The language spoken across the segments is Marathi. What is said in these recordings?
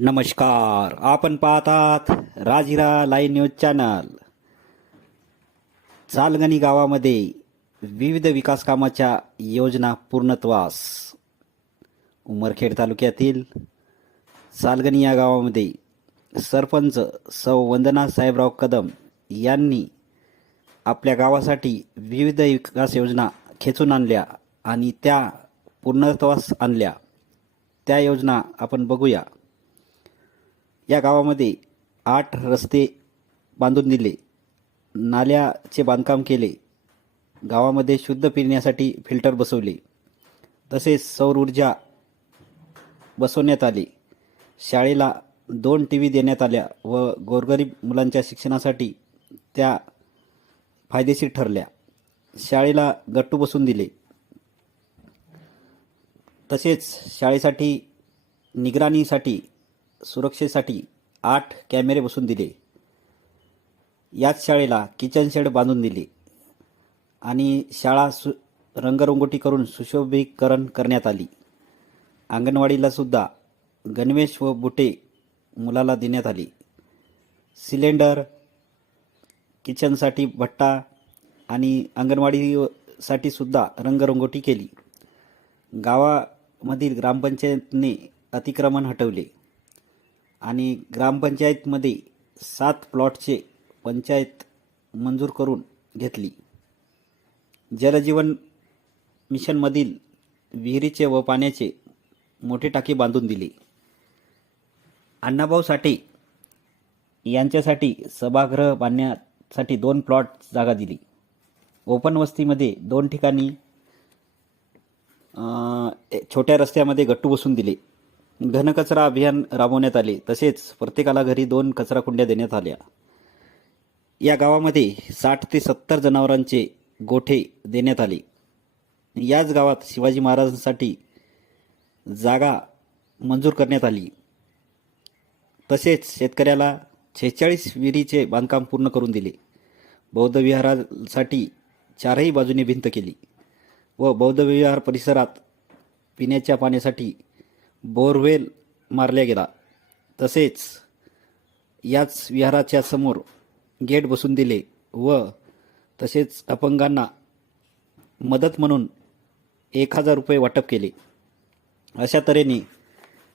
नमस्कार. आपण पाहतात राजिरा लाईव्ह न्यूज चॅनल. सालगणी गावामध्ये विविध विकास कामाच्या योजना पूर्णत्वास. उमरखेड तालुक्यातील सालगणी या गावामध्ये सरपंच सौ वंदना साहेबराव कदम यांनी आपल्या गावासाठी विविध विकास योजना खेचून आणल्या आणि त्या पूर्णत्वास आणल्या. त्या योजना आपण बघूया. या गावामध्ये 8 रस्ते बांधून दिले, नाल्याचे बांधकाम केले, गावामध्ये शुद्ध पिण्यासाठी फिल्टर बसवले, तसेच सौर ऊर्जा बसवण्यात आली. शाळेला 2 टीव्ही देण्यात आल्या व गोरगरीब मुलांच्या शिक्षणासाठी त्या फायदेशीर ठरल्या. शाळेला गट्टू बसवून दिले. तसेच शाळेसाठी निगराणीसाठी सुरक्षेसाठी 8 कॅमेरे बसवून दिले. याच शाळेला किचन शेड बांधून दिले आणि शाळा रंगरंगोटी करून सुशोभीकरण करण्यात आली. अंगणवाडीला सुद्धा गणवेश व बुटे मुलाला देण्यात आली. सिलेंडर, किचनसाठी भट्टा आणि अंगणवाडीसाठी सुद्धा रंगरंगोटी केली. गावामधील ग्रामपंचायतने अतिक्रमण हटवले आणि ग्रामपंचायतमध्ये 7 प्लॉटचे पंचायत मंजूर करून घेतली. जलजीवन मिशनमधील विहिरीचे व पाण्याचे मोठे टाकी बांधून दिले. अण्णाभाऊ साठे यांच्यासाठी सभागृह बांधण्यासाठी 2 प्लॉट जागा दिली. ओपन वस्तीमध्ये 2 ठिकाणी छोट्या रस्त्यामध्ये गट्टू बसवून दिले. घनकचरा अभियान राबवण्यात आले. तसेच प्रत्येकाला घरी 2 कचरा कुंड्या देण्यात आल्या. या गावामध्ये 60 ते 70 जनावरांचे गोठे देण्यात आले. याच गावात शिवाजी महाराजांसाठी जागा मंजूर करण्यात आली. तसेच शेतकऱ्याला 46 विहिरीचे बांधकाम पूर्ण करून दिले. बौद्ध विहारासाठी 4ही बाजूने भिंत केली व बौद्ध विहार परिसरात पिण्याच्या पाण्यासाठी बोरवेल मारल्या गेला. तसेच याच विहाराच्या समोर गेट बसवून दिले व तसेच अपंगांना मदत म्हणून 1000 रुपये वाटप केले. अशा तऱ्हेने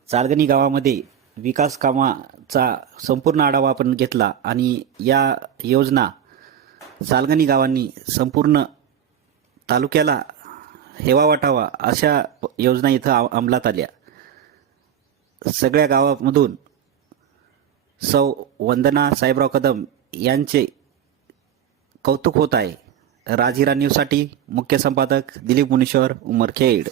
सालगणी गावामध्ये विकास कामाचा संपूर्ण आढावा आपण घेतला आणि या योजना सालगणी गावांनी संपूर्ण तालुक्याला हेवा वाटावा अशा योजना इथं अंमलात आल्या. सगळ्या गावामधून सौ वंदना साहेबराव कदम यांचे कौतुक होत आहे. राजिरा न्यूजसाठी मुख्य संपादक दिलीप मुनीश्वर, उमरखेड.